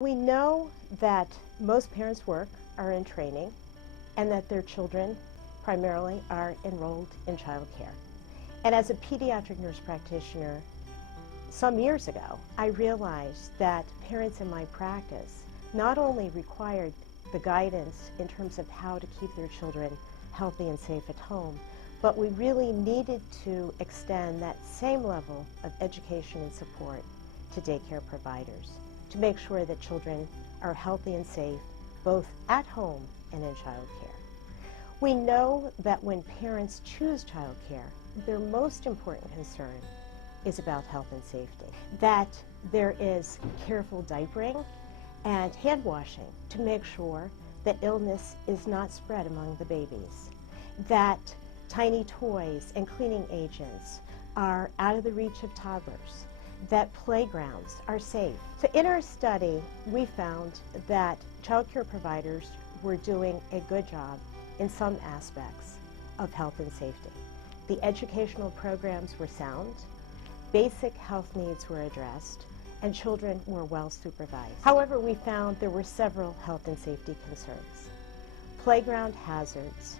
We know that most parents work, are in training, and that their children primarily are enrolled in child care. And as a pediatric nurse practitioner, some years ago, I realized that parents in my practice not only required the guidance in terms of how to keep their children healthy and safe at home, but we really needed to extend that same level of education and support to daycare providers to make sure that children are healthy and safe both at home and in child care. We know that when parents choose child care, their most important concern is about health and safety, that there is careful diapering and hand washing to make sure that illness is not spread among the babies, that tiny toys and cleaning agents are out of the reach of toddlers, that playgrounds are safe. So in our study, we found that child care providers were doing a good job in some aspects of health and safety. The educational programs were sound, basic health needs were addressed, and children were well supervised. However, we found there were several health and safety concerns. Playground hazards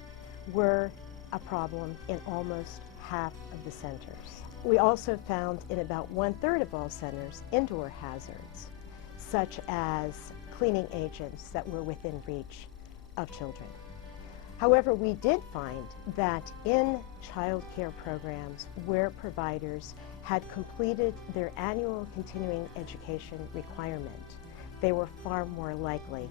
were a problem in almost half of the centers. We also found in about 1/3 of all centers indoor hazards, such as cleaning agents that were within reach of children. However, we did find that in child care programs where providers had completed their annual continuing education requirement, they were far more likely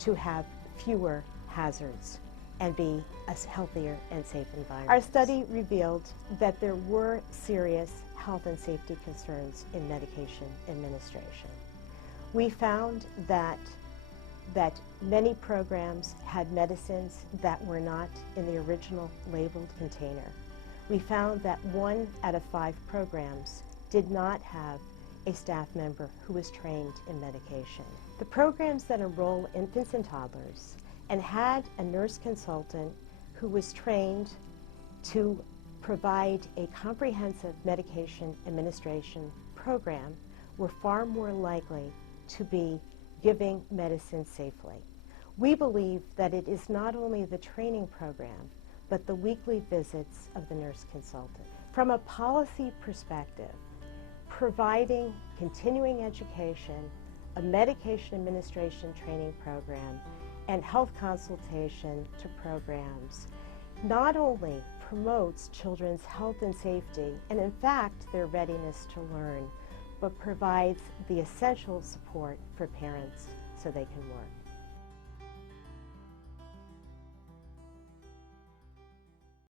to have fewer hazards and be a healthier and safe environment. Our study revealed that there were serious health and safety concerns in medication administration. We found that many programs had medicines that were not in the original labeled container. We found that 1 out of 5 programs did not have a staff member who was trained in medication. The programs that enroll infants and toddlers and had a nurse consultant who was trained to provide a comprehensive medication administration program were far more likely to be giving medicine safely. We believe that it is not only the training program, but the weekly visits of the nurse consultant. From a policy perspective, providing continuing education, a medication administration training program, and health consultation to programs not only promotes children's health and safety, and in fact their readiness to learn, but provides the essential support for parents so they can work.